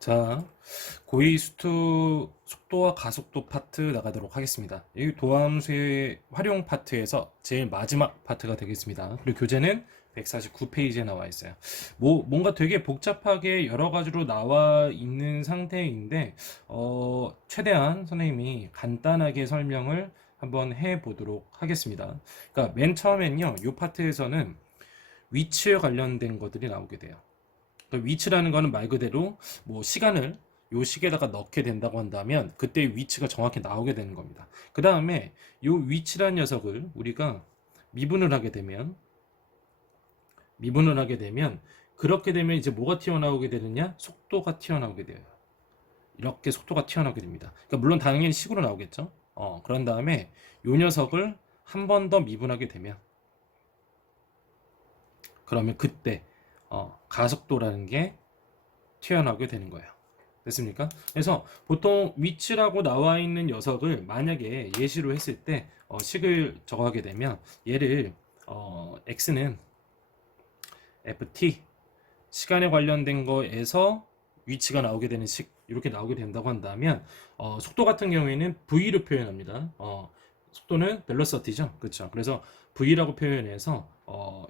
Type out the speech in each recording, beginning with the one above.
자, 고의수투 속도와 가속도 파트 나가도록 하겠습니다. 이 도함수의 활용 파트에서 제일 마지막 파트가 되겠습니다. 그리고 교재는 149페이지에 나와 있어요. 뭔가 되게 복잡하게 여러 가지로 나와 있는 상태인데, 최대한 선생님이 간단하게 설명을 한번 해 보도록 하겠습니다. 그러니까 맨 처음엔요, 이 파트에서는 위치에 관련된 것들이 나오게 돼요. 위치라는 거는 말 그대로 뭐 시간을 요 식에다가 넣게 된다고 한다면 그때 위치가 정확히 나오게 되는 겁니다. 그 다음에 요 위치란 녀석을 우리가 미분을 하게 되면 그렇게 되면 이제 뭐가 튀어나오게 되느냐? 속도가 튀어나오게 돼요. 이렇게 속도가 튀어나오게 됩니다. 그러니까 물론 당연히 식으로 나오겠죠. 그런 다음에 요 녀석을 한 번 더 미분하게 되면 그러면 그때 가속도라는 게 튀어나오게 되는 거예요. 됐습니까? 그래서 보통 위치라고 나와 있는 녀석을 만약에 예시로 했을 때 식을 적어하게 되면 얘를 x는 ft 시간에 관련된 거에서 위치가 나오게 되는 식 이렇게 나오게 된다고 한다면 속도 같은 경우에는 v로 표현합니다. 속도는 velocity죠. 그렇죠? 그래서 v라고 표현해서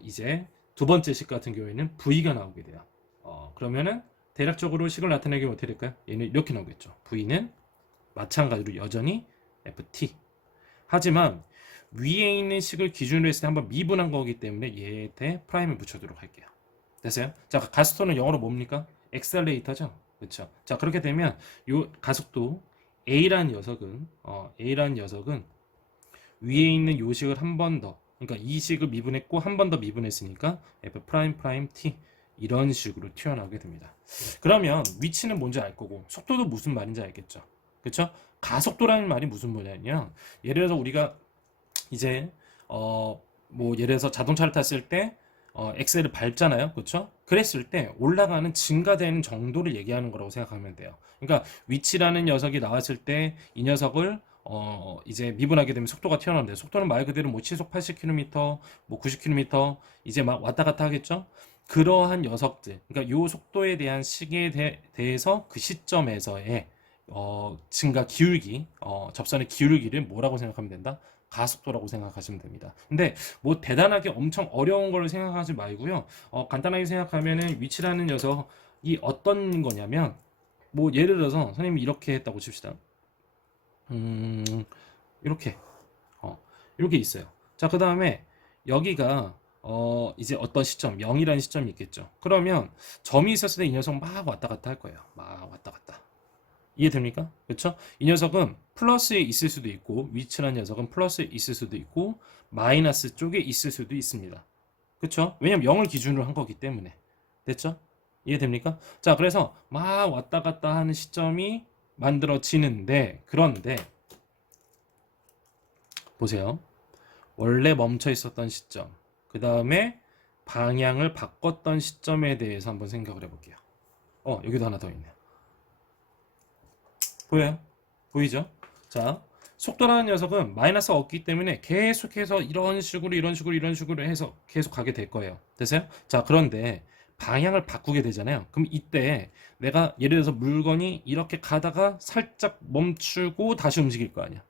이제 두 번째 식 같은 경우에는 v가 나오게 돼요. 그러면은 대략적으로 식을 나타내기 어떻게 될까요? 얘는 이렇게 나오겠죠. v는 마찬가지로 여전히 ft. 하지만 위에 있는 식을 기준으로 했을 때 한번 미분한 거기 때문에 얘에 대해 프라임을 붙여도록 할게요. 됐어요? 자, 가속도는 영어로 뭡니까? 엑셀레이터죠. 그렇죠? 자, 그렇게 되면 요 가속도 A라는 녀석은 위에 있는 요 식을 한 번 더, 그러니까 이 식을 미분했고 한 번 더 미분했으니까 f 프라임 프라임 t 이런 식으로 튀어나오게 됩니다. 그러면 위치는 뭔지 알 거고 속도도 무슨 말인지 알겠죠. 그렇죠? 가속도라는 말이 무슨 말이냐? 예를 들어서 우리가 이제 뭐 예를 들어서 자동차를 탔을 때 엑셀을 밟잖아요. 그렇죠? 그랬을 때 올라가는 증가되는 정도를 얘기하는 거라고 생각하면 돼요. 그러니까 위치라는 녀석이 나왔을 때 이 녀석을 이제 미분하게 되면 속도가 튀어나오는데 속도는 말 그대로 뭐 시속 80km, 뭐 90km 이제 막 왔다 갔다 하겠죠? 그러한 녀석들, 그러니까 요 속도에 대한 시기에 대해서 그 시점에서의 증가 기울기, 접선의 기울기를 뭐라고 생각하면 된다? 가속도라고 생각하시면 됩니다. 근데 뭐 대단하게 엄청 어려운 걸 생각하지 말고요. 간단하게 생각하면은 위치라는 녀석이 어떤 거냐면 뭐 예를 들어서 선생님이 이렇게 했다고 칩시다. 음, 이렇게 이렇게 있어요. 자, 그 다음에 여기가 이제 어떤 시점 0이라는 시점이 있겠죠. 그러면 점이 있었을 때 이 녀석 막 왔다 갔다 할 거예요. 막 왔다 갔다. 이해됩니까? 그렇죠? 이 녀석은 플러스에 있을 수도 있고 위치라는 녀석은 플러스에 있을 수도 있고 마이너스 쪽에 있을 수도 있습니다. 그렇죠? 왜냐면 0을 기준으로 한 거기 때문에. 됐죠? 이해됩니까? 자, 그래서 막 왔다 갔다 하는 시점이 만들어지는데 그런데 보세요. 원래 멈춰 있었던 시점, 그 다음에 방향을 바꿨던 시점에 대해서 한번 생각을 해볼게요. 여기도 하나 더 있네요. 보여요? 보이죠? 자, 속도라는 녀석은 마이너스가 없기 때문에 계속해서 이런 식으로 이런 식으로 이런 식으로 해서 계속 가게 될 거예요. 됐어요? 자, 그런데 방향을 바꾸게 되잖아요. 그럼 이때 내가 예를 들어서 물건이 이렇게 가다가 살짝 멈추고 다시 움직일 거 아니야.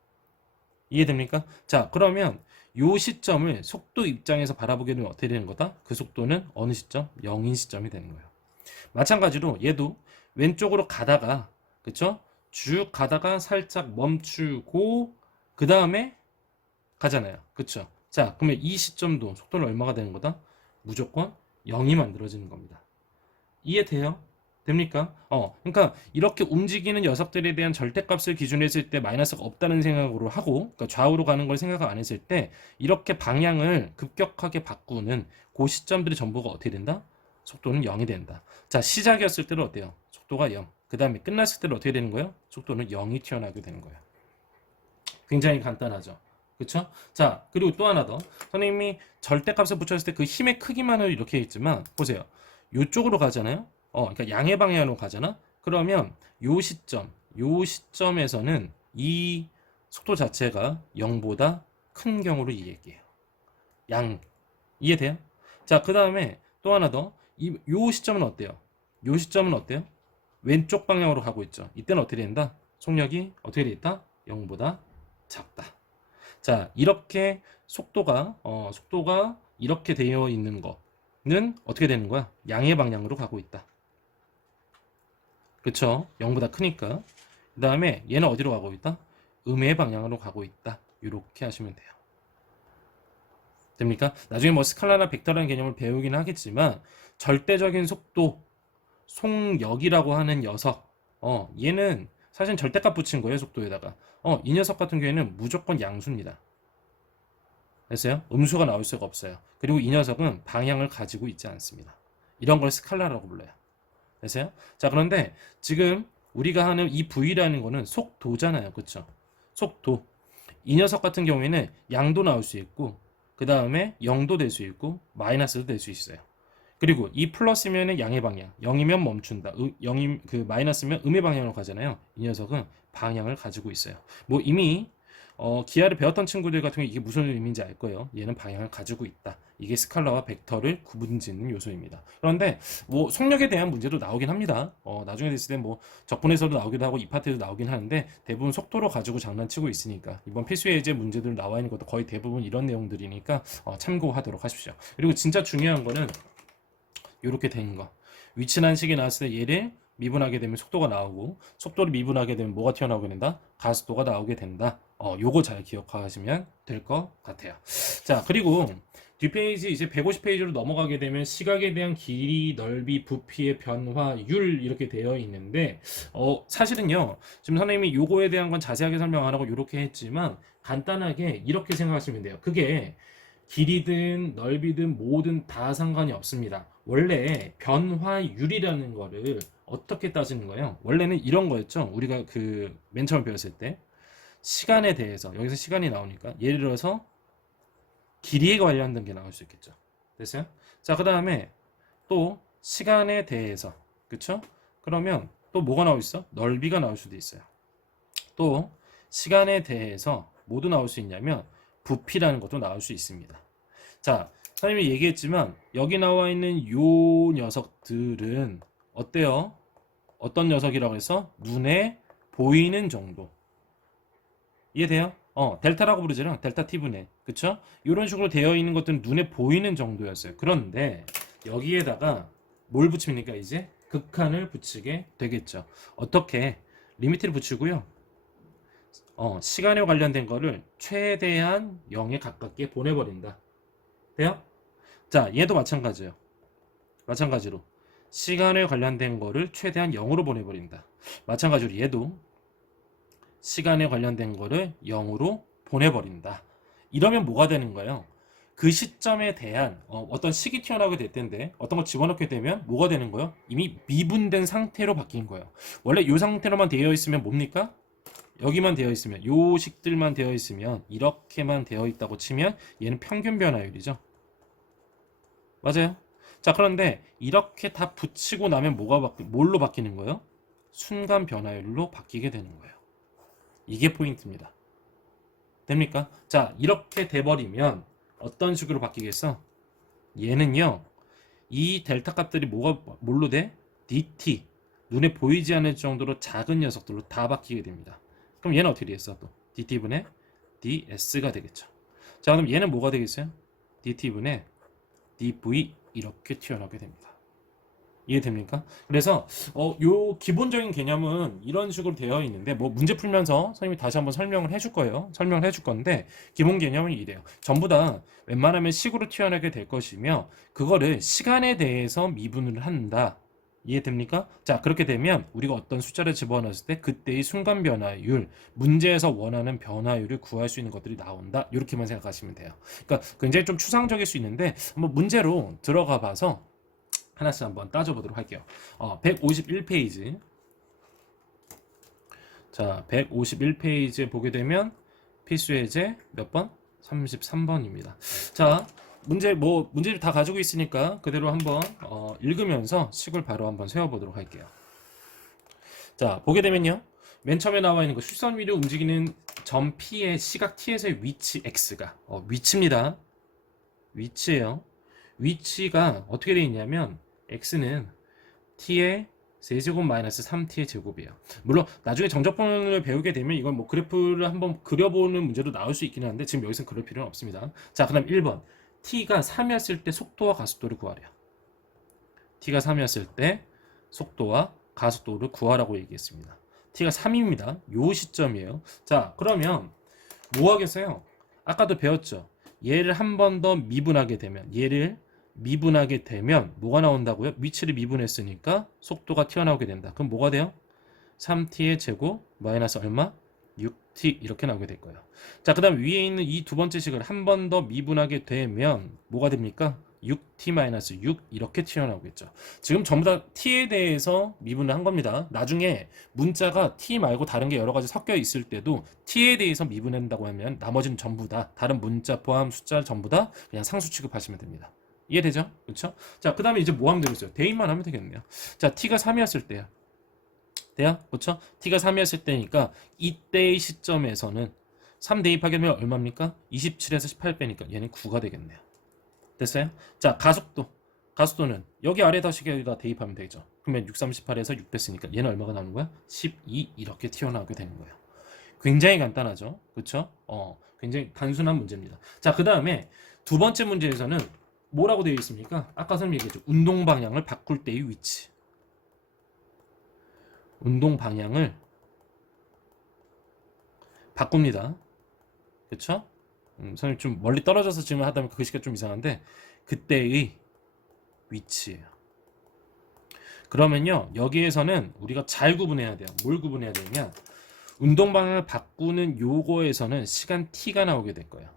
이해됩니까? 자, 그러면 요 시점을 속도 입장에서 바라보게 되면 어떻게 되는 거다? 그 속도는 어느 시점? 0인 시점이 되는 거예요. 마찬가지로 얘도 왼쪽으로 가다가 그쵸? 쭉 가다가 살짝 멈추고 그 다음에 가잖아요. 그쵸? 자, 그러면 이 시점도 속도는 얼마가 되는 거다? 무조건 0이 만들어지는 겁니다. 이해돼요? 됩니까? 그러니까 이렇게 움직이는 녀석들에 대한 절대값을 기준으로 했을 때 마이너스가 없다는 생각으로 하고, 그러니까 좌우로 가는 걸 생각을 안 했을 때 이렇게 방향을 급격하게 바꾸는 그 시점들이 전부가 어떻게 된다? 속도는 0이 된다. 자, 시작이었을 때는 어때요? 속도가 0. 그 다음에 끝났을 때는 어떻게 되는 거예요? 속도는 0이 튀어나오게 되는 거예요. 굉장히 간단하죠. 그렇죠? 자, 그리고 또 하나 더. 선생님이 절대값을 붙였을 때 그 힘의 크기만을 이렇게 했지만 보세요. 이쪽으로 가잖아요. 그러니까 양의 방향으로 가잖아. 그러면 요 시점에서는 이 속도 자체가 0보다 큰 경우로 이해할게요. 양 이해돼요? 자, 그 다음에 또 하나 더. 요 시점은 어때요? 요 시점은 어때요? 왼쪽 방향으로 가고 있죠. 이때는 어떻게 된다? 속력이 어떻게 돼 있다? 0보다 작다. 자, 이렇게 속도가 이렇게 되어 있는 거는 어떻게 되는 거야? 양의 방향으로 가고 있다. 그쵸? 0보다 크니까. 그 다음에 얘는 어디로 가고 있다? 음의 방향으로 가고 있다. 이렇게 하시면 돼요. 됩니까? 나중에 뭐 스칼라나 벡터라는 개념을 배우긴 하겠지만 절대적인 속도, 속력이라고 하는 녀석, 얘는 사실 절대값 붙인 거예요, 속도에다가. 이 녀석 같은 경우에는 무조건 양수입니다. 됐어요? 음수가 나올 수가 없어요. 그리고 이 녀석은 방향을 가지고 있지 않습니다. 이런 걸 스칼라라고 불러요. 됐어요? 자, 그런데 지금 우리가 하는 이 V라는 거는 속도잖아요. 그쵸? 속도. 이 녀석 같은 경우에는 양도 나올 수 있고, 그 다음에 0도 될 수 있고, 마이너스도 될 수 있어요. 그리고 이 플러스면은 양의 방향, 0이면 멈춘다. 0이 그 마이너스면 음의 방향으로 가잖아요. 이 녀석은 방향을 가지고 있어요. 뭐 이미 기하를 배웠던 친구들 같은 경우 이게 무슨 의미인지 알 거예요. 얘는 방향을 가지고 있다. 이게 스칼라와 벡터를 구분짓는 요소입니다. 그런데 뭐 속력에 대한 문제도 나오긴 합니다. 나중에 됐을 때 뭐 적분에서도 나오기도 하고 이 파트에도 나오긴 하는데 대부분 속도로 가지고 장난치고 있으니까 이번 필수 예제 문제들 나와 있는 것도 거의 대부분 이런 내용들이니까 참고하도록 하십시오. 그리고 진짜 중요한 거는 이렇게 된 거. 위치란 식이 나왔을 때 얘를 미분하게 되면 속도가 나오고 속도를 미분하게 되면 뭐가 튀어나오게 된다? 가속도가 나오게 된다. 요거 잘 기억하시면 될 것 같아요. 자, 그리고 뒷페이지 이제 150페이지로 넘어가게 되면 시각에 대한 길이, 넓이, 부피의 변화율 이렇게 되어 있는데 사실은요. 지금 선생님이 요거에 대한 건 자세하게 설명 안 하고 이렇게 했지만 간단하게 이렇게 생각하시면 돼요. 그게 길이든 넓이든 뭐든 다 상관이 없습니다. 원래 변화율이라는 거를 어떻게 따지는 거예요? 원래는 이런 거였죠. 우리가 그 맨 처음 배웠을 때 시간에 대해서 여기서 시간이 나오니까 예를 들어서 길이에 관련된 게 나올 수 있겠죠. 됐어요? 자, 그 다음에 또 시간에 대해서 그쵸? 그러면 또 뭐가 나올 수 있어? 넓이가 나올 수도 있어요. 또 시간에 대해서 뭐도 나올 수 있냐면 부피라는 것도 나올 수 있습니다. 자, 선생님이 얘기했지만 여기 나와 있는 요 녀석들은 어때요? 어떤 녀석이라고 해서 눈에 보이는 정도. 이해돼요? 델타라고 부르잖아요. 델타 T분의. 그쵸? 이런 식으로 되어 있는 것들은 눈에 보이는 정도였어요. 그런데 여기에다가 뭘 붙입니까? 이제 극한을 붙이게 되겠죠. 어떻게? 리미트를 붙이고요. 시간에 관련된 거를 최대한 0에 가깝게 보내버린다. 돼요? 자, 얘도 마찬가지예요. 마찬가지로 시간에 관련된 거를 최대한 0으로 보내버린다. 마찬가지로 얘도 시간에 관련된 거를 0으로 보내버린다. 이러면 뭐가 되는 거예요? 그 시점에 대한 어떤 식이 튀어나오게 될 텐데 어떤 걸 집어넣게 되면 뭐가 되는 거예요? 이미 미분된 상태로 바뀐 거예요. 원래 이 상태로만 되어 있으면 뭡니까? 여기만 되어 있으면 요 식들만 되어 있으면 이렇게만 되어 있다고 치면 얘는 평균 변화율이죠. 맞아요? 자, 그런데 이렇게 다 붙이고 나면 뭘로 바뀌는 거예요? 순간 변화율로 바뀌게 되는 거예요. 이게 포인트입니다. 됩니까? 자, 이렇게 돼버리면 어떤 식으로 바뀌겠어? 얘는요, 이 델타 값들이 뭘로 돼? dt. 눈에 보이지 않을 정도로 작은 녀석들로 다 바뀌게 됩니다. 그럼 얘는 어떻게 되겠어? 또 dt분의 ds가 되겠죠. 자, 그럼 얘는 뭐가 되겠어요? dt분의 dv 이렇게 튀어나오게 됩니다. 이해됩니까? 그래서 요 기본적인 개념은 이런 식으로 되어 있는데 뭐 문제 풀면서 선생님이 다시 한번 설명을 해줄 거예요. 설명을 해줄 건데 기본 개념은 이래요. 전부 다 웬만하면 식으로 튀어나오게 될 것이며 그거를 시간에 대해서 미분을 한다. 이해됩니까? 자, 그렇게 되면 우리가 어떤 숫자를 집어넣었을 때 그때의 순간 변화율, 문제에서 원하는 변화율을 구할 수 있는 것들이 나온다. 이렇게만 생각하시면 돼요. 그러니까 굉장히 좀 추상적일 수 있는데 한번 문제로 들어가 봐서 하나씩 한번 따져보도록 할게요. 151페이지. 자, 151페이지에 보게 되면 필수 예제 몇 번? 33번입니다. 자, 문제를 다 가지고 있으니까 그대로 한번 읽으면서 식을 바로 한번 세워보도록 할게요. 자, 보게 되면요. 맨 처음에 나와 있는 거 실선 위로 움직이는 점 P의 시각 T에서의 위치 X가 위치입니다. 위치예요. 위치가 어떻게 되어 있냐면 X는 T의 세제곱 마이너스 3t의 제곱이에요. 물론 나중에 정적분을 배우게 되면 이건 뭐 그래프를 한번 그려보는 문제도 나올 수 있긴 한데 지금 여기서 그럴 필요는 없습니다. 자, 그다음 1번. t가 3이었을 때 속도와 가속도를 구하래요. t가 3이었을 때 속도와 가속도를 구하라고 얘기했습니다. t가 3입니다. 요 시점이에요. 자, 그러면 뭐 하겠어요? 아까도 배웠죠. 얘를 한 번 더 미분하게 되면 뭐가 나온다고요? 위치를 미분했으니까 속도가 튀어나오게 된다. 그럼 뭐가 돼요? 3t의 제곱 마이너스 얼마? 6t 이렇게 나오게 될 거예요. 자, 그 다음 위에 있는 이 두 번째 식을 한 번 더 미분하게 되면 뭐가 됩니까? 6t-6 이렇게 튀어나오겠죠. 지금 전부 다 t에 대해서 미분을 한 겁니다. 나중에 문자가 t 말고 다른 게 여러 가지 섞여 있을 때도 t에 대해서 미분한다고 하면 나머지는 전부 다 다른 문자 포함 숫자 전부 다 그냥 상수 취급하시면 됩니다. 이해되죠? 그렇죠? 자, 그 다음에 이제 뭐 하면 되겠어요? 대입만 하면 되겠네요. 자, t가 3이었을 때요. 돼요? 그렇죠? t가 3이었을 때니까 이때의 시점에서는 3 대입하게 되면 얼마입니까? 27에서 18 빼니까 얘는 9가 되겠네요. 됐어요? 자, 가속도는 여기 아래 다시기에다 대입하면 되죠. 그러면 6, 38에서 6 뺐으니까 얘는 얼마가 나오는 거야? 12 이렇게 튀어나오게 되는 거예요. 굉장히 간단하죠. 그렇죠? 굉장히 단순한 문제입니다. 자, 그 다음에 두 번째 문제에서는 뭐라고 되어 있습니까? 아까 선생님 얘기했죠. 운동 방향을 바꿀 때의 위치. 운동 방향을 바꿉니다. 그쵸? 선생님 좀 멀리 떨어져서 질문 하다 보면 글씨가 좀 이상한데 그때의 위치예요. 그러면요 여기에서는 우리가 잘 구분해야 돼요. 뭘 구분해야 되냐? 운동 방향을 바꾸는 요거에서는 시간 t가 나오게 될 거예요.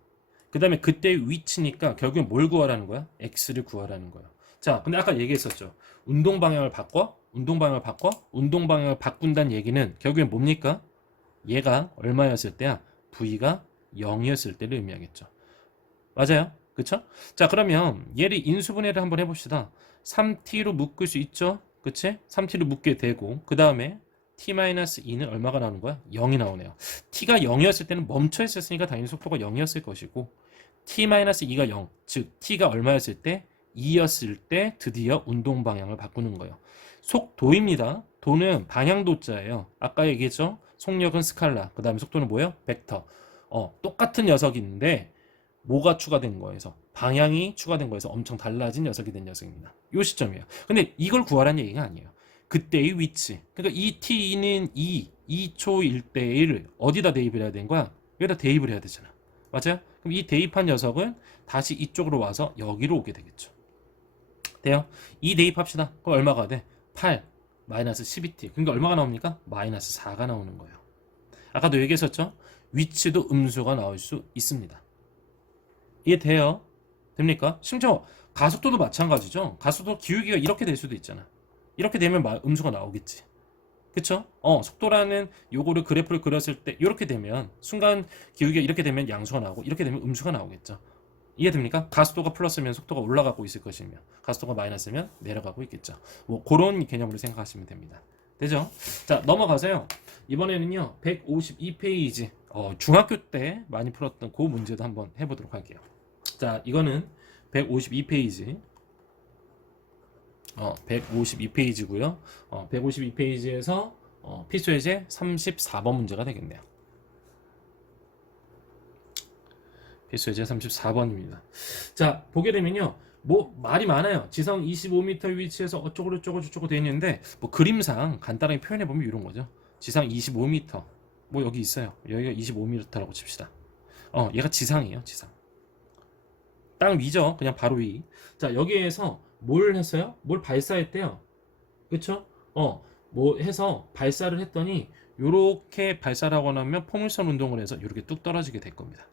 그 다음에 그때의 위치니까 결국엔 뭘 구하라는 거야? x를 구하라는 거예요. 자, 근데 아까 얘기했었죠. 운동 방향을 바꿔? 운동 방향을 바꾼다는 얘기는 결국엔 뭡니까? 얘가 얼마였을 때야? v가 0이었을 때를 의미하겠죠. 맞아요? 그쵸? 자, 그러면 얘를 인수분해를 한번 해봅시다. 3t로 묶을 수 있죠? 그치? 3t로 묶게 되고 그 다음에 t-2는 얼마가 나오는 거야? 0이 나오네요. t가 0이었을 때는 멈춰 있었으니까 당연히 속도가 0이었을 것이고 t-2가 0, 즉 t가 얼마였을 때? 2였을 때 드디어 운동 방향을 바꾸는 거예요. 속도입니다. 도는 방향도자예요. 아까 얘기했죠? 속력은 스칼라, 그 다음에 속도는 뭐예요? 벡터. 똑같은 녀석인데 뭐가 추가된 거에서 방향이 추가된 거에서 엄청 달라진 녀석이 된 녀석입니다. 이 시점이에요. 근데 이걸 구하라는 얘기가 아니에요. 그때의 위치. 그러니까 이 t는 2초일 때를 어디다 대입을 해야 되는 거야? 여기다 대입을 해야 되잖아. 맞아요? 그럼 이 대입한 녀석은 다시 이쪽으로 와서 여기로 오게 되겠죠. 돼요? 이 대입합시다. 그럼 얼마가 돼? 8 마이너스 12t. 그러니까 얼마가 나옵니까? 마이너스 4가 나오는 거예요. 아까도 얘기했었죠? 위치도 음수가 나올 수 있습니다. 이해돼요? 됩니까? 심지어 가속도도 마찬가지죠. 가속도 기울기가 이렇게 될 수도 있잖아. 이렇게 되면 음수가 나오겠지. 그쵸? 속도라는 요거를 그래프를 그렸을 때 이렇게 되면 순간 기울기가 이렇게 되면 양수가 나오고 이렇게 되면 음수가 나오겠죠. 이해됩니까? 가속도가 플러스면 속도가 올라가고 있을 것이며 가속도가 마이너스면 내려가고 있겠죠. 뭐 그런 개념으로 생각하시면 됩니다. 되죠? 자, 넘어가세요. 이번에는요 152페이지 중학교 때 많이 풀었던 그 문제도 한번 해보도록 할게요. 자, 이거는 152페이지 152페이지고요 152페이지에서 필수예제 34번 문제가 되겠네요. 필수예제 34번입니다. 자, 보게 되면요 뭐 말이 많아요. 지상 25m 위치에서 어쩌고 저쩌고 되어 있는데 뭐 그림상 간단하게 표현해 보면 이런 거죠. 지상 25m 뭐 여기 있어요. 여기가 25m라고 칩시다. 얘가 지상이에요. 지상. 땅 위죠. 그냥 바로 위. 자, 여기에서 뭘 했어요? 뭘 발사했대요. 그쵸? 뭐 해서 발사를 했더니 요렇게 발사를 하고 나면 포물선 운동을 해서 요렇게 뚝 떨어지게 될 겁니다.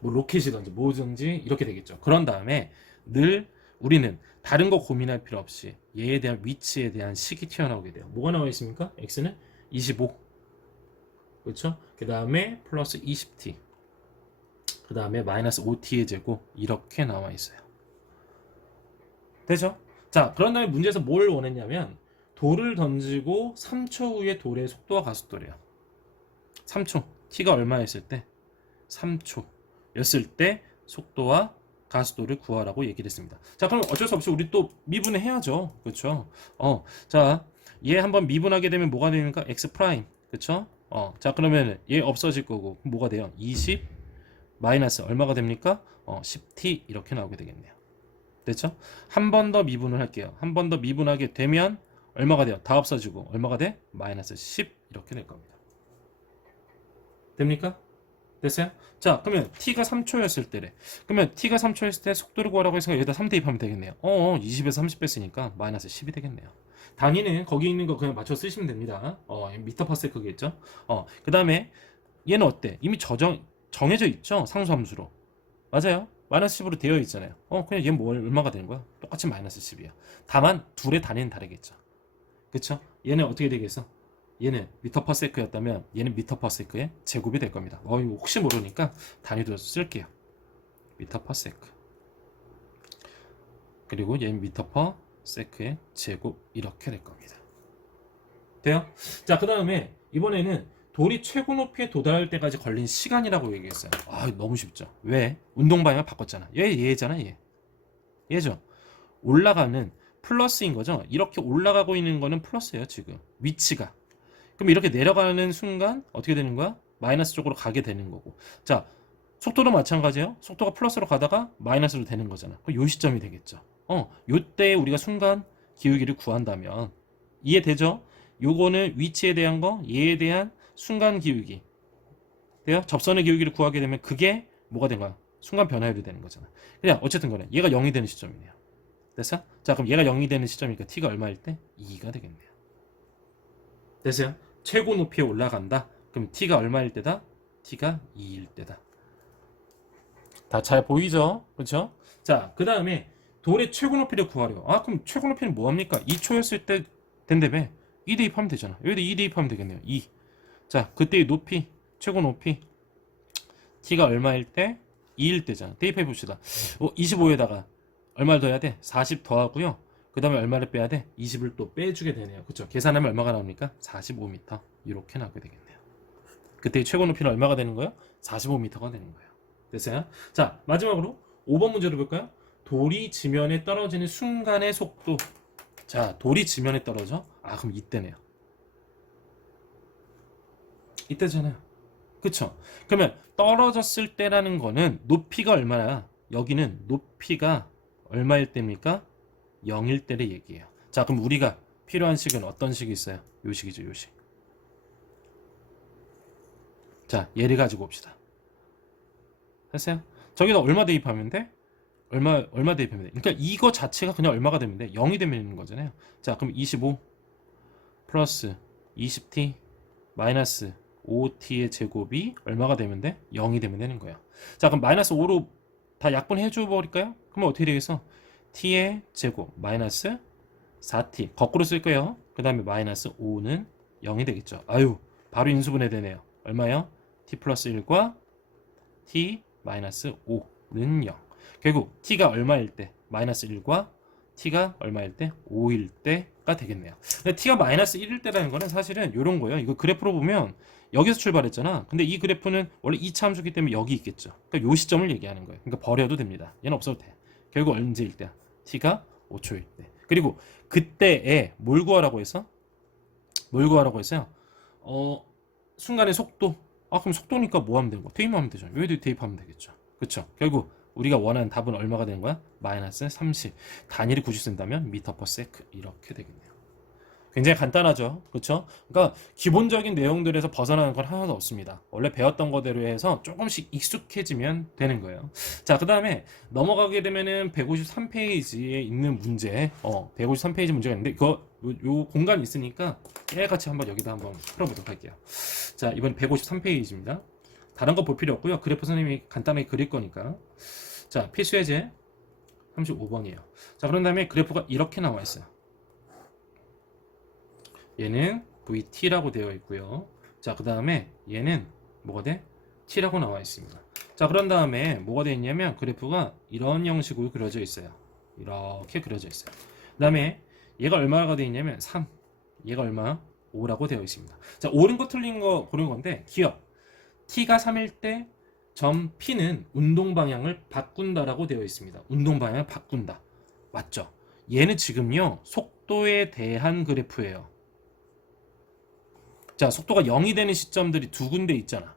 뭐 로켓이든지 뭐든지 이렇게 되겠죠. 그런 다음에 늘 우리는 다른 거 고민할 필요 없이 얘에 대한 위치에 대한 식이 튀어나오게 돼요. 뭐가 나와 있습니까? x는 25. 그렇죠? 그 다음에 플러스 20t. 그 다음에 마이너스 5t의 제곱 이렇게 나와 있어요. 되죠? 자, 그런 다음에 문제에서 뭘 원했냐면 돌을 던지고 3초 후에 돌의 속도와 가속도래요. 3초 t가 얼마였을 때? 3초 였을 때 속도와 가속도를 구하라고 얘기를 했습니다. 자, 그럼 어쩔 수 없이 우리 또 미분을 해야죠. 그렇죠? 자, 얘 한번 미분하게 되면 뭐가 됩니까? x 프라임. 그렇죠? 자, 그러면 얘 없어질 거고 뭐가 돼요? 20 마이너스 얼마가 됩니까? 10t 이렇게 나오게 되겠네요. 됐죠? 한 번 더 미분을 할게요. 한 번 더 미분하게 되면 얼마가 돼요? 다 없어지고 얼마가 돼? 마이너스 10 이렇게 될 겁니다. 됩니까? 됐어요? 자, 그러면 t가 3초였을 때래. 그러면 t가 3초였을 때 속도를 구하라고 해서 여기다 3 대입하면 되겠네요. 20에서 30 뺐으니까 마이너스 10이 되겠네요. 단위는 거기 있는 거 그냥 맞춰 쓰시면 됩니다. 미터 퍼 세크겠죠? 그 다음에 얘는 어때? 이미 정해져 있죠? 상수함수로. 맞아요? 마이너스 10으로 되어 있잖아요. 그냥 얘 뭐 얼마가 되는 거야? 똑같이 마이너스 10이야. 다만 둘의 단위는 다르겠죠. 그쵸? 얘는 어떻게 되겠어? 얘는 미터 퍼 세크였다면 얘는 미터 퍼 세크의 제곱이 될 겁니다. 이거 혹시 모르니까 단위도 쓸게요. 미터 퍼 세크. 그리고 얘는 미터 퍼 세크의 제곱 이렇게 될 겁니다. 돼요? 자, 그 다음에 이번에는 돌이 최고 높이에 도달할 때까지 걸린 시간이라고 얘기했어요. 너무 쉽죠. 왜? 운동 방향을 바꿨잖아. 얘잖아, 얘. 얘죠. 올라가는 플러스인 거죠. 이렇게 올라가고 있는 거는 플러스예요, 지금. 위치가. 그럼 이렇게 내려가는 순간 어떻게 되는 거야? 마이너스 쪽으로 가게 되는 거고. 자, 속도도 마찬가지예요. 속도가 플러스로 가다가 마이너스로 되는 거잖아. 그럼 요 시점이 되겠죠. 요때 우리가 순간 기울기를 구한다면 이해되죠? 요거는 위치에 대한 거, 얘에 대한 순간 기울기. 돼요? 접선의 기울기를 구하게 되면 그게 뭐가 된 거야? 순간 변화율이 되는 거잖아. 그냥 어쨌든 간에 얘가 0이 되는 시점이네요. 됐어? 자, 그럼 얘가 0이 되는 시점이니까 t가 얼마일 때? 2가 되겠네요. 됐어요? 최고 높이에 올라간다. 그럼 t가 얼마일 때다? t가 2일 때다. 다 잘 보이죠? 그렇죠? 자, 그 다음에 돌의 최고 높이를 구하래요. 그럼 최고 높이는 뭐합니까? 2초였을 때 된다며 2 대입하면 되잖아. 여기다 2 대입하면 되겠네요. 2. 자, 그때의 높이, 최고 높이 t가 얼마일 때? 2일 때잖아. 대입해 봅시다. 25에다가 얼마를 더 해야 돼? 40 더하고요. 그 다음에 얼마를 빼야 돼? 20을 또 빼주게 되네요. 그쵸? 계산하면 얼마가 나옵니까? 45m. 이렇게 나오게 되겠네요. 그때 최고 높이는 얼마가 되는 거예요? 45m가 되는 거예요. 됐어요? 자, 마지막으로 5번 문제로 볼까요? 돌이 지면에 떨어지는 순간의 속도. 자, 돌이 지면에 떨어져? 그럼 이때네요. 이때잖아요. 그쵸? 그러면 떨어졌을 때라는 거는 높이가 얼마나? 여기는 높이가 얼마일 때입니까? 0일 때를 얘기해요. 자, 그럼 우리가 필요한 식은 어떤 식이 있어요? 요 식이죠, 요 식. 자, 얘를 가지고 옵시다. 됐어요? 저기다 얼마 대입하면 돼? 얼마 대입하면 돼? 그러니까 이거 자체가 그냥 얼마가 되면 돼? 0이 되면 되는 거잖아요. 자, 그럼 25 플러스 20t 마이너스 5t의 제곱이 얼마가 되면 돼? 0이 되면 되는 거야. 자, 그럼 마이너스 5로 다 약분해 줘 버릴까요? 그러면 어떻게 되겠어? t의 제곱 마이너스 4t 거꾸로 쓸 거예요. 그 다음에 마이너스 5는 0이 되겠죠. 바로 인수분해 되네요. 얼마요? t 플러스 1과 t 마이너스 5는 0. 결국 t가 얼마일 때? 마이너스 1과 t가 얼마일 때? 5일 때가 되겠네요. 근데 t가 마이너스 1일 때라는 거는 사실은 이런 거예요. 이거 그래프로 보면 여기서 출발했잖아. 근데 이 그래프는 원래 2차 함수기 때문에 여기 있겠죠. 그러니까 요 시점을 얘기하는 거예요. 그러니까 버려도 됩니다. 얘는 없어도 돼. 결국 언제일 때야? t가 5초일 때. 그리고 그때에 뭘 구하라고 했어? 뭘 구하라고 했어요? 순간의 속도. 그럼 속도니까 뭐 하면 되는 거야? 대입하면 되죠. 여기도 대입하면 되겠죠. 그쵸? 결국 우리가 원하는 답은 얼마가 되는 거야? 마이너스 30. 단위를 굳이 쓴다면 미터 퍼 세크 이렇게 되겠네요. 굉장히 간단하죠. 그렇죠? 그러니까 기본적인 내용들에서 벗어나는 건 하나도 없습니다. 원래 배웠던 거대로 해서 조금씩 익숙해지면 되는 거예요. 자, 그 다음에 넘어가게 되면은 153페이지에 있는 문제, 153페이지 문제가 있는데 요 공간이 있으니까 깨같이 한번 여기다 한번 풀어보도록 할게요. 자, 이번 153페이지입니다. 다른 거 볼 필요 없고요. 그래프 선생님이 간단하게 그릴 거니까. 자, 필수 예제 35번이에요. 자, 그런 다음에 그래프가 이렇게 나와 있어요. 얘는 VT라고 되어 있고요. 자, 그 다음에 얘는 뭐가 돼? T라고 나와 있습니다. 자, 그런 다음에 뭐가 되어 있냐면 그래프가 이런 형식으로 그려져 있어요. 이렇게 그려져 있어요. 그 다음에 얘가 얼마가 되어 있냐면 3. 얘가 얼마? 5라고 되어 있습니다. 자, 옳은 거 틀린 거 고른 건데 기억. T가 3일 때 점 P는 운동 방향을 바꾼다라고 되어 있습니다. 운동 방향을 바꾼다. 맞죠? 얘는 지금요, 속도에 대한 그래프예요. 자, 속도가 0이 되는 시점들이 두 군데 있잖아.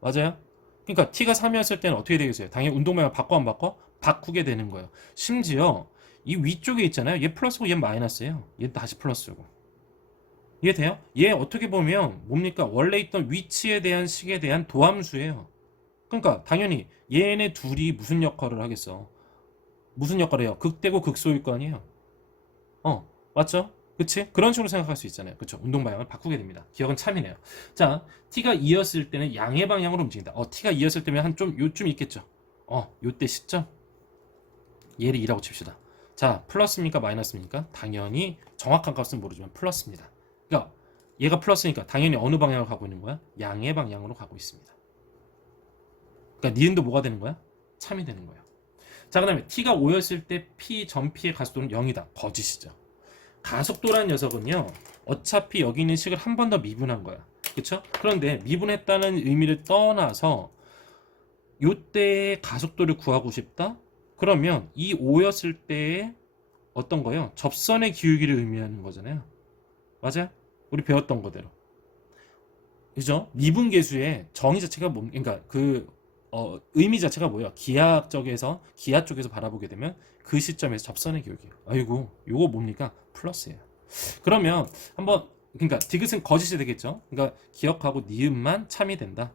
맞아요? 그러니까 t가 3이었을 때는 어떻게 되겠어요? 당연히 운동 방향 바꿔 안 바꿔? 바꾸게 되는 거예요. 심지어 이 위쪽에 있잖아요. 얘 플러스고 얘 마이너스예요. 얘 다시 플러스고. 이해돼요? 얘 어떻게 보면 뭡니까? 원래 있던 위치에 대한 식에 대한 도함수예요. 그러니까 당연히 얘네 둘이 무슨 역할을 하겠어? 무슨 역할을 해요? 극대고 극소일 거 아니에요? 맞죠? 그치? 그런 식으로 생각할 수 있잖아요. 그쵸? 운동 방향을 바꾸게 됩니다. 기억은 참이네요. 자, t가 2였을 때는 양의 방향으로 움직인다. t가 2였을 때면 한 좀 요쯤 있겠죠? 요때 시점? 얘를 2라고 칩시다. 자, 플러스입니까? 마이너스입니까? 당연히 정확한 값은 모르지만 플러스입니다. 그러니까 얘가 플러스니까 당연히 어느 방향으로 가고 있는 거야? 양의 방향으로 가고 있습니다. 그러니까 니은도 뭐가 되는 거야? 참이 되는 거예요. 자, 그 다음에 t가 5였을 때 p 점 p의 가속도는 0이다. 거짓이죠. 가속도라는 녀석은요, 어차피 여기 있는 식을 한 번 더 미분한 거야. 그쵸? 그런데 미분했다는 의미를 떠나서 요때의 가속도를 구하고 싶다? 그러면 이 5였을 때의 어떤 거요? 접선의 기울기를 의미하는 거잖아요. 맞아요? 우리 배웠던 거대로. 그죠? 미분계수의 정의 자체가 그러니까 의미 자체가 뭐예요? 기하 쪽에서 바라보게 되면 그 시점에서 접선의 기울기. 아이고, 요거 뭡니까? 플러스예요. 그러면 한번, 그러니까 디귿은 거짓이 되겠죠? 그러니까 기억하고 니은만 참이 된다.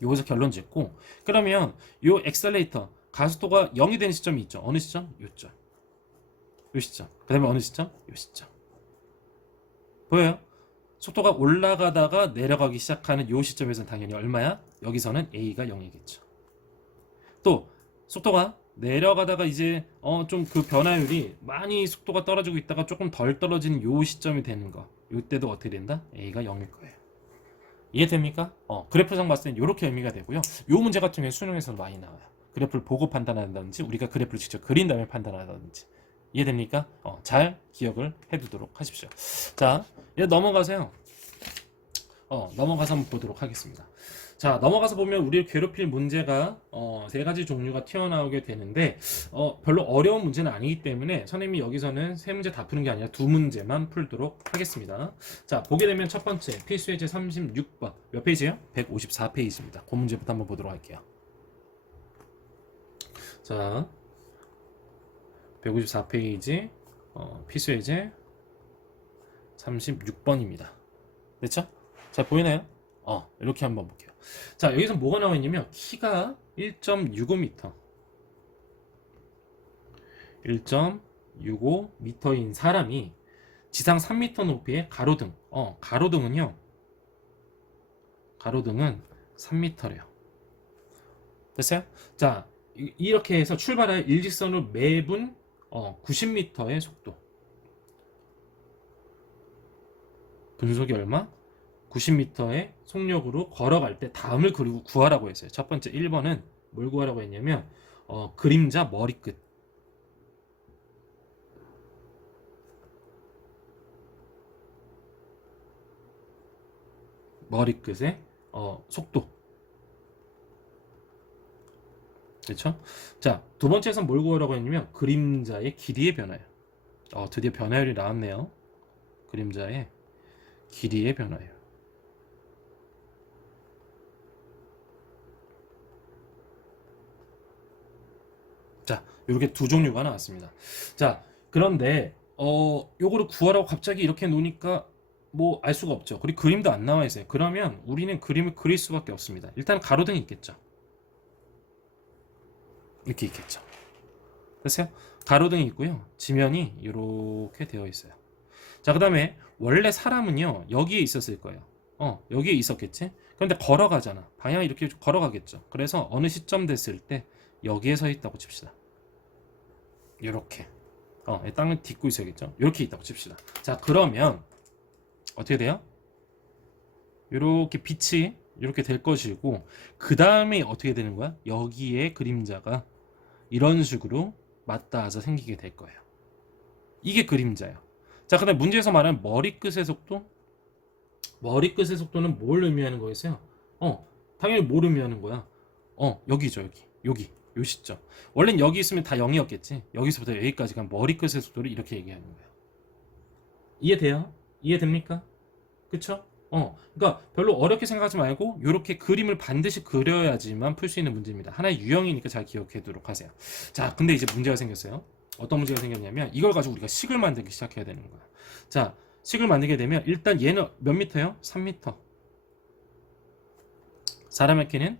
여기서 결론 짓고, 그러면 요 엑셀레이터 가속도가 0이 되는 시점이 있죠. 어느 시점? 요점. 요 시점. 그 다음에 어느 시점? 요 시점. 보여요? 속도가 올라가다가 내려가기 시작하는 요 시점에서는 당연히 얼마야? 여기서는 A가 0이겠죠. 또 속도가 내려가다가 이제 좀 그 변화율이 많이 속도가 떨어지고 있다가 조금 덜 떨어지는 요 시점이 되는 거. 요때도 어떻게 된다? A가 0일 거예요. 이해됩니까? 그래프상 봤을 땐 이렇게 의미가 되고요. 요 문제 같은 경우에 수능에서 많이 나와요. 그래프를 보고 판단한다든지 우리가 그래프를 직접 그린 다음에 판단한다든지. 이해됩니까? 잘 기억을 해두도록 하십시오. 자, 이제 넘어가세요. 넘어가서 한번 보도록 하겠습니다. 자, 넘어가서 보면 우리를 괴롭힐 문제가 세 가지 종류가 튀어나오게 되는데 별로 어려운 문제는 아니기 때문에 선생님이 여기서는 세 문제 다 푸는 게 아니라 두 문제만 풀도록 하겠습니다. 자, 보게 되면 첫 번째 필수예제 36번 몇 페이지예요? 154페이지입니다. 그 문제부터 한번 보도록 할게요. 자, 154페이지 필수예제 36번입니다. 됐죠? 자, 보이나요? 이렇게 한번 볼게요. 자, 여기서 뭐가 나와 있냐면 키가 1.65m 1.65m인 사람이 지상 3m 높이의 가로등 가로등은 3m래요. 됐어요? 자, 이렇게 해서 출발할 일직선으로 매분 90m의 속도. 분속이 얼마? 90m의 속력으로 걸어갈 때 다음을 그리고 구하라고 했어요. 첫 번째 1번은 뭘 구하라고 했냐면 그림자 머리끝. 머리끝의 속도. 그렇죠? 자, 두 번째에서 뭘 구하라고 했냐면 그림자의 길이의 변화예요. 드디어 변화율이 나왔네요. 그림자의 길이의 변화예요. 자, 이렇게 두 종류가 나왔습니다. 자, 그런데 요거를 구하라고 갑자기 이렇게 놓으니까 뭐 알 수가 없죠. 그리고 그림도 안 나와 있어요. 그러면 우리는 그림을 그릴 수밖에 없습니다. 일단 가로등이 있겠죠. 이렇게 있겠죠. 됐어요? 가로등이 있고요. 지면이 이렇게 되어 있어요. 자, 그 다음에 원래 사람은요 여기에 있었을 거예요. 여기에 있었겠지? 그런데 걸어가잖아. 방향이 이렇게 걸어가겠죠. 그래서 어느 시점 됐을 때 여기에 서 있다고 칩시다. 이렇게 땅을 딛고 있어야겠죠. 이렇게 있다고 칩시다. 자, 그러면 어떻게 돼요? 이렇게 빛이 이렇게 될 것이고 그 다음에 어떻게 되는 거야? 여기에 그림자가 이런 식으로 맞닿아서 생기게 될 거예요. 이게 그림자예요. 자, 그다음 문제에서 말하는 머리끝의 속도. 머리끝의 속도는 뭘 의미하는 거겠어요? 당연히 뭘 의미하는 거야? 여기죠, 여기. 요 시점. 원래는 여기 있으면 다 0이었겠지. 여기서부터 여기까지 간 머리끝의 속도를 이렇게 얘기하는 거예요. 이해돼요? 이해됩니까? 그쵸? 그러니까 별로 어렵게 생각하지 말고 이렇게 그림을 반드시 그려야지만 풀 수 있는 문제입니다. 하나의 유형이니까 잘 기억해두도록 하세요. 자, 근데 이제 문제가 생겼어요. 어떤 문제가 생겼냐면 이걸 가지고 우리가 식을 만들기 시작해야 되는 거야. 자, 식을 만들게 되면 일단 얘는 몇 미터요? 3미터. 사람의 키는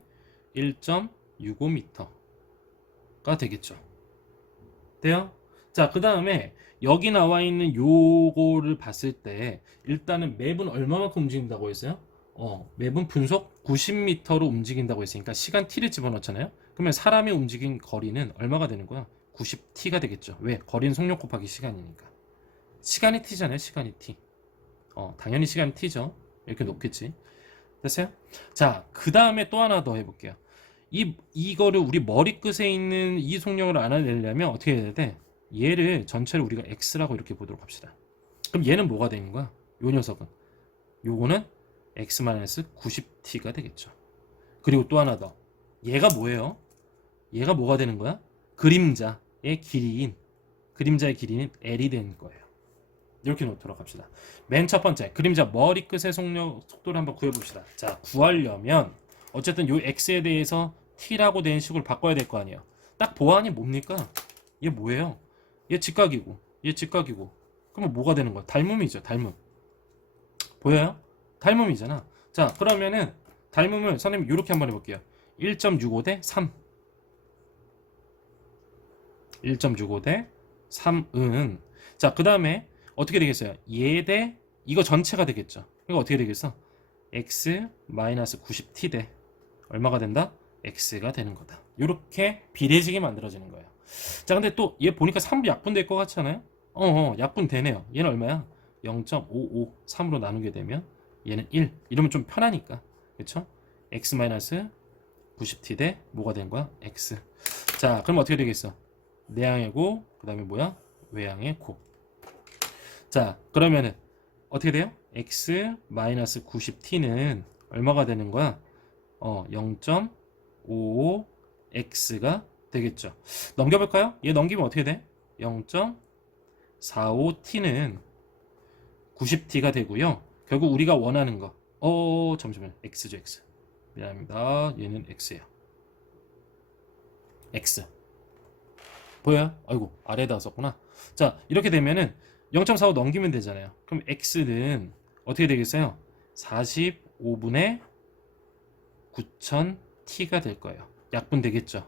1.65m가 되겠죠. 돼요? 자, 그 다음에 여기 나와 있는 요거를 봤을 때 일단은 맵은 얼마만큼 움직인다고 했어요? 맵은 분속 90m로 움직인다고 했으니까 시간 t를 집어넣잖아요. 그러면 사람이 움직인 거리는 얼마가 되는 거야? 90t가 되겠죠. 왜? 거리는 속력 곱하기 시간이니까. 시간이 t잖아요. 시간이 t. 당연히 시간이 t죠. 이렇게 놓겠지. 됐어요? 자, 그 다음에 또 하나 더 해볼게요. 이거를 우리 머리끝에 있는 이 속력을 알아내려면 어떻게 해야 돼? 얘를 전체를 우리가 x라고 이렇게 보도록 합시다. 그럼 얘는 뭐가 되는 거야? 요 녀석은 요거는 x-90t가 되겠죠. 그리고 또 하나 더. 얘가 뭐예요? 얘가 뭐가 되는 거야? 그림자의 길이인 L이 되는 거예요. 이렇게 놓도록 합시다. 맨 첫 번째 그림자 머리끝의 속도를 한번 구해봅시다. 자, 구하려면 어쨌든 요 x에 대해서 t라고 된 식으로 바꿔야 될 거 아니에요. 딱 보안이 뭡니까? 얘 뭐예요? 얘 직각이고 얘 직각이고 그러면 뭐가 되는 거야? 닮음이죠. 닮음. 보여요? 닮음이잖아. 자, 그러면은 닮음을 선생님 이렇게 한번 해볼게요. 1.65 대 3. 1.65 대 3은 자, 그 다음에 어떻게 되겠어요? 얘 대 이거 전체가 되겠죠. 이거 어떻게 되겠어? x-90t 대 얼마가 된다? x가 되는 거다. 이렇게 비례식이 만들어지는 거예요. 자, 근데 또 얘 보니까 3 약분될 것 같지 않아요? 약분되네요. 얘는 얼마야? 0.55 3으로 나누게 되면 얘는 1. 이러면 좀 편하니까. 그쵸? x-90t 대 뭐가 된 거야? x. 자, 그럼 어떻게 되겠어? 내항의 고, 그 다음에 뭐야? 외항의 고. 자, 그러면은 어떻게 돼요? x-90t는 얼마가 되는 거야? 0.55x가 되겠죠. 넘겨볼까요? 얘 넘기면 어떻게 돼? 0.45t는 90t가 되고요. 결국 우리가 원하는 거. 잠시만요. x죠, x. 미안합니다. 얘는 x예요. x. 보여요? 아이고, 아래에다 썼구나. 자, 이렇게 되면은 0.45 넘기면 되잖아요. 그럼 x는 어떻게 되겠어요? 45분의 9000t가 될 거예요. 약분 되겠죠?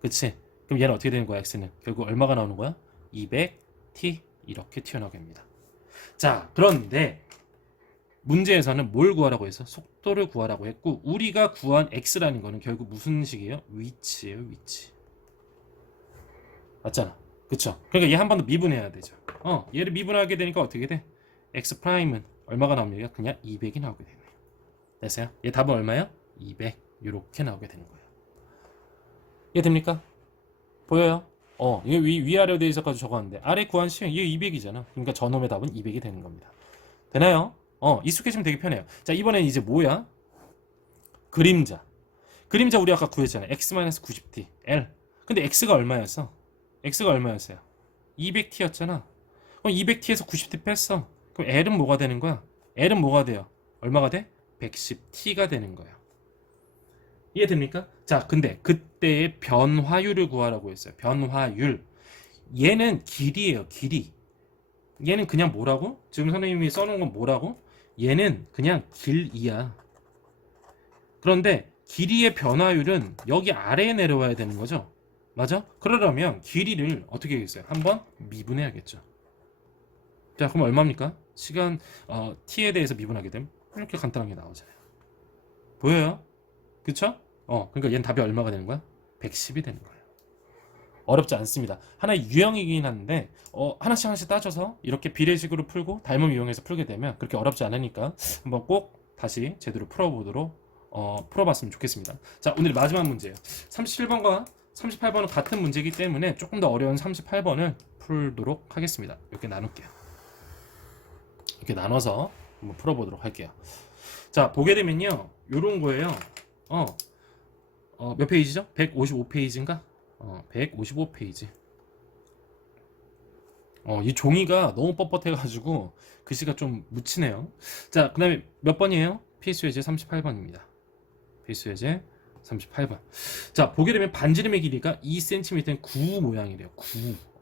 그치? 그럼 얘는 어떻게 되는 거야, x는? 결국 얼마가 나오는 거야? 200t 이렇게 튀어나오게 됩니다. 자, 그런데 문제에서는 뭘 구하라고 해서 속도를 구하라고 했고 우리가 구한 x라는 거는 결국 무슨 식이에요? 위치예요, 위치. 맞잖아. 그쵸? 그러니까 얘 한 번 더 미분해야 되죠. 얘를 미분하게 되니까 어떻게 돼? x 프라임은 얼마가 나옵니까? 그냥 200이 나오게 되네요. 됐어요? 얘 답은 얼마야? 200 이렇게 나오게 되는 거예요. 이해됩니까? 보여요? 이게 위아래로 되어 있어가지고 적었는데 아래 구한 시간 이게 200이잖아. 그러니까 저놈의 답은 200이 되는 겁니다. 되나요? 익숙해지면 되게 편해요. 자, 이번엔 이제 뭐야? 그림자. 그림자 우리 아까 구했잖아요. x-90t L. 근데 x가 얼마였어? x가 얼마였어요? 200t였잖아. 그럼 200t에서 90t 뺐어. 그럼 L은 뭐가 되는 거야? L은 뭐가 돼요? 얼마가 돼? 110t가 되는 거예요. 이해됩니까? 자, 근데 그때의 변화율을 구하라고 했어요. 변화율. 얘는 길이에요, 길이. 얘는 그냥 뭐라고? 지금 선생님이 써놓은 건 뭐라고? 얘는 그냥 길이야. 그런데 길이의 변화율은 여기 아래에 내려와야 되는 거죠. 맞아? 그러려면 길이를 어떻게 하겠어요? 한번 미분해야겠죠. 자, 그럼 얼마입니까? 시간 t에 대해서 미분하게 되면 이렇게 간단하게 나오잖아요. 보여요? 그쵸? 그러니까 얘는 답이 얼마가 되는 거야? 110이 되는 거예요. 어렵지 않습니다. 하나의 유형이긴 한데 하나씩 하나씩 따져서 이렇게 비례식으로 풀고 닮음 이용해서 풀게 되면 그렇게 어렵지 않으니까 한번 꼭 다시 제대로 풀어봤으면 좋겠습니다. 자, 오늘 마지막 문제예요. 37번과 38번은 같은 문제이기 때문에 조금 더 어려운 38번을 풀도록 하겠습니다. 이렇게 나눌게요. 이렇게 나눠서 한번 풀어보도록 할게요. 자, 보게 되면요, 요런 거예요. 몇 페이지죠? 155페이지인가? 155페이지. 이 종이가 너무 뻣뻣해가지고 글씨가 좀 묻히네요. 자, 그 다음에 몇 번이에요? 필수 예제 38번입니다. 필수 예제 38번. 자, 보게 되면 반지름의 길이가 2cm인 9 모양이래요.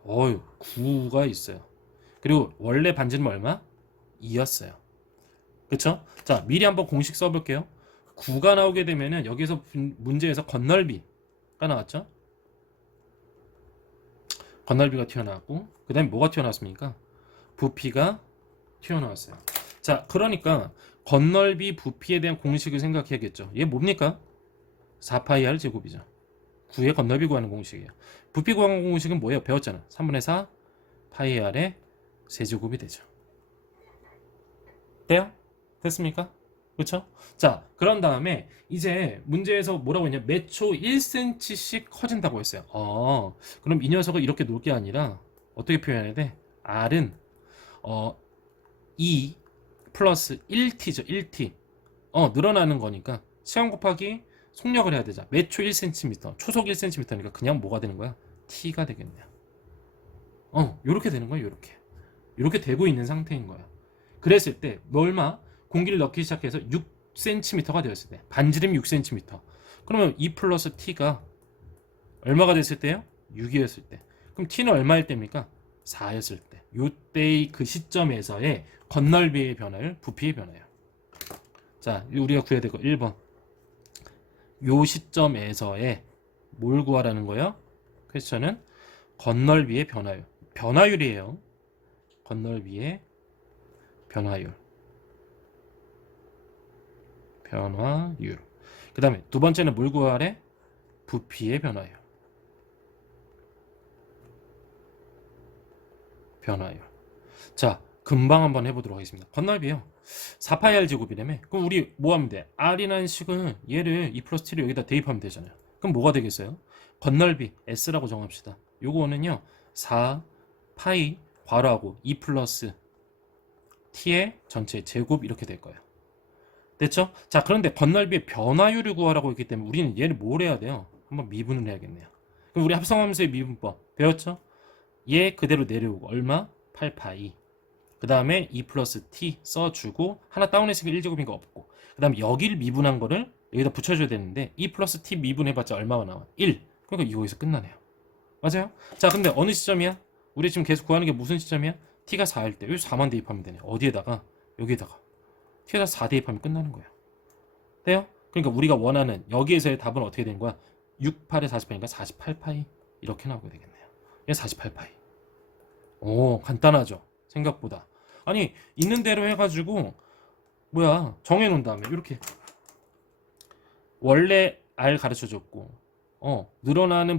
9. 9가 있어요. 그리고 원래 반지름 얼마? 2였어요. 그쵸? 자, 미리 한번 공식 써볼게요. 9가 나오게 되면은 여기서 문제에서 건널비가 나왔죠? 건널비가 튀어나왔고, 그 다음에 뭐가 튀어나왔습니까? 부피가 튀어나왔어요. 자, 그러니까 건널비 부피에 대한 공식을 생각해야겠죠. 이게 뭡니까? 4파이 r 제곱이죠. 9의 건널비 구하는 공식이에요. 부피 구하는 공식은 뭐예요? 배웠잖아. 3분의 4 파이 r의 세제곱이 되죠. 돼요? 됐습니까? 그렇죠? 자, 그런 다음에 이제 문제에서 뭐라고 했냐? 몇 초 1cm씩 커진다고 했어요. 그럼 이 녀석을 이렇게 놓을 게 아니라 어떻게 표현해야 돼? r은 2 플러스 1t죠. 1t. 늘어나는 거니까 시간 곱하기 속력을 해야 되자. 몇 초 1cm, 초속 1cm니까 그냥 뭐가 되는 거야? t가 되겠네요. 요렇게 되는 거야. 요렇게 되고 있는 상태인 거야. 그랬을 때 얼마? 공기를 넣기 시작해서 6cm가 되었을 때, 반지름 6cm. 그러면 2 플러스 t가 얼마가 됐을 때요? 6이었을 때. 그럼 t는 얼마일 때입니까? 4였을 때. 요때의 그 시점에서의 건널비의 변화율, 부피의 변화율. 자, 우리가 구해야 될 거 1번. 요 시점에서의 뭘 구하라는 거예요? 퀘스천은 건널비의 변화율. 변화율이에요. 건널비의 변화율. 변화율. 그 다음에 두 번째는 뭘 구하래? 부피의 변화율. 변화율. 자, 금방 한번 해보도록 하겠습니다. 건널비요. 4파이 r 제곱이라며. 그럼 우리 뭐 하면 돼? r이라는 식은 얘를 2 플러스 t를 여기다 대입하면 되잖아요. 그럼 뭐가 되겠어요? 건널비 s라고 정합시다. 요거는요 4파이 괄호하고 2 플러스 t의 전체 제곱 이렇게 될 거예요. 됐죠? 자, 그런데 건널비의 변화율을 구하라고 했기 때문에 우리는 얘를 뭘 해야 돼요? 한번 미분을 해야겠네요. 그럼 우리 합성함수의 미분법 배웠죠? 얘 그대로 내려오고 얼마? 8파이. 그 다음에 2 플러스 t 써주고 하나 다운했으니까 1제곱인 거 없고, 그 다음에 여기를 미분한 거를 여기다 붙여줘야 되는데 2 플러스 t 미분해봤자 얼마가 나와? 1. 그러니까 이거에서 끝나네요. 맞아요? 자, 근데 어느 시점이야? 우리 지금 계속 구하는 게 무슨 시점이야? t가 4일 때 여기 4만 대입하면 되네. 어디에다가? 여기에다가 t에다 4 대입하면 끝나는 거예요. 돼요? 그러니까 우리가 원하는 여기에서의 답은 어떻게 되는 거야? 6, 8에 48이니까 48파이 이렇게 나오게 되겠네요. 얘 48파이. 오, 간단하죠? 생각보다. 아니, 있는 대로 해가지고 정해놓은 다음에 이렇게 원래 R 가르쳐줬고 늘어나는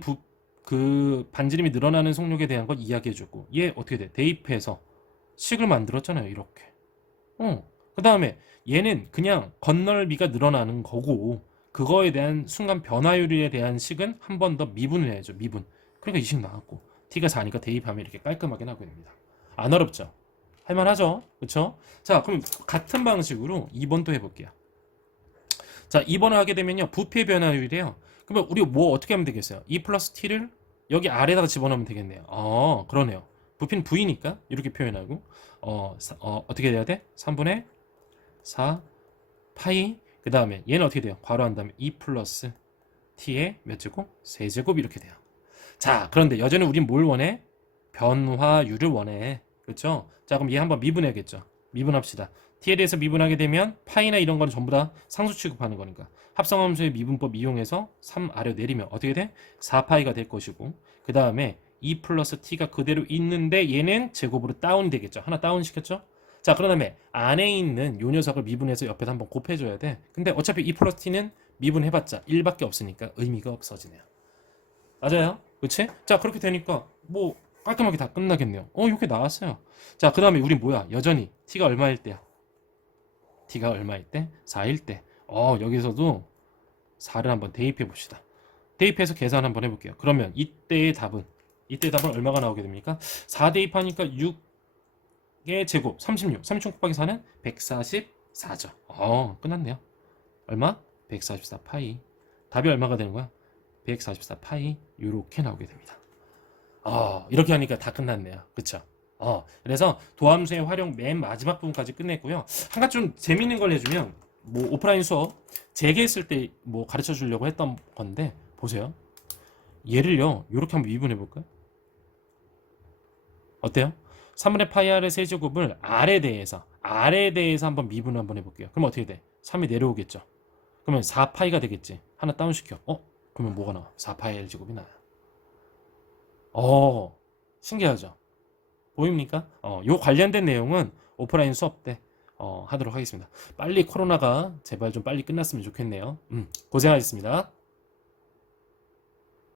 그 반지름이 늘어나는 속력에 대한 걸 이야기해줬고, 얘 어떻게 돼? 대입해서 식을 만들었잖아요. 이렇게. 그 다음에 얘는 그냥 건널비가 늘어나는 거고, 그거에 대한 순간 변화율에 대한 식은 한 번 더 미분을 해야죠. 미분. 그러니까 이 식 나왔고, t가 4니까 대입하면 이렇게 깔끔하게 나오게 됩니다. 안 어렵죠? 할만하죠? 그쵸? 자, 그럼 같은 방식으로 2번도 해볼게요. 자, 2번을 하게 되면요, 부피의 변화율이래요. 그러면 우리 뭐 어떻게 하면 되겠어요? 2 플러스 t를 여기 아래다가 집어넣으면 되겠네요. 그러네요. 부피는 v니까 이렇게 표현하고, 어떻게 돼야 돼? 3분의 4 파이. 그 다음에 얘는 어떻게 돼요? 괄호한 다음에 2 플러스 t의 몇 제곱? 세제곱 이렇게 돼요. 자, 그런데 여전히 우린 뭘 원해? 변화율을 원해. 그렇죠? 자, 그럼 얘 한번 미분해야겠죠. 미분합시다. t에 대해서 미분하게 되면 파이나 이런 거는 전부 다 상수 취급하는 거니까 합성함수의 미분법 이용해서 3 아래 내리면 어떻게 돼? 4파이가 될 것이고, 그 다음에 2 플러스 t가 그대로 있는데 얘는 제곱으로 다운이 되겠죠. 하나 다운시켰죠? 자, 그런 다음에 안에 있는 요 녀석을 미분해서 옆에서 한번 곱해줘야 돼. 근데 어차피 2 플러스 t는 미분해봤자 1밖에 없으니까 의미가 없어지네요. 맞아요? 그치? 자, 그렇게 되니까 뭐 깔끔하게 다 끝나겠네요. 이렇게 나왔어요. 자, 그 다음에 우린 뭐야? 여전히 t가 얼마일 때야? t가 얼마일 때? 4일 때. 여기서도 4를 한번 대입해 봅시다. 대입해서 계산 한번 해볼게요. 그러면 이때의 답은 얼마가 나오게 됩니까? 4 대입하니까 6의 제곱 36. 36 곱하기 4는 144죠. 끝났네요. 얼마? 144 파이. 답이 얼마가 되는 거야? 144 파이 요렇게 나오게 됩니다. 이렇게 하니까 다 끝났네요. 그쵸? 그래서 도함수의 활용 맨 마지막 부분까지 끝냈고요. 한 가지 좀 재밌는 걸 해주면, 뭐 오프라인 수업 재개했을 때 뭐 가르쳐 주려고 했던 건데, 보세요. 얘를요, 요렇게 한번 미분해 볼까요? 어때요? 3분의 파이 r의 세제곱을 r에 대해서 한번 미분을 한번 해볼게요. 그럼 어떻게 돼? 3이 내려오겠죠. 그러면 4파이가 되겠지. 하나 다운시켜. 그러면 뭐가 나와? 4파이 r 제곱이 나와요. 신기하죠? 보입니까? 요 관련된 내용은 오프라인 수업 때 하도록 하겠습니다. 빨리 코로나가 제발 좀 빨리 끝났으면 좋겠네요. 고생하셨습니다.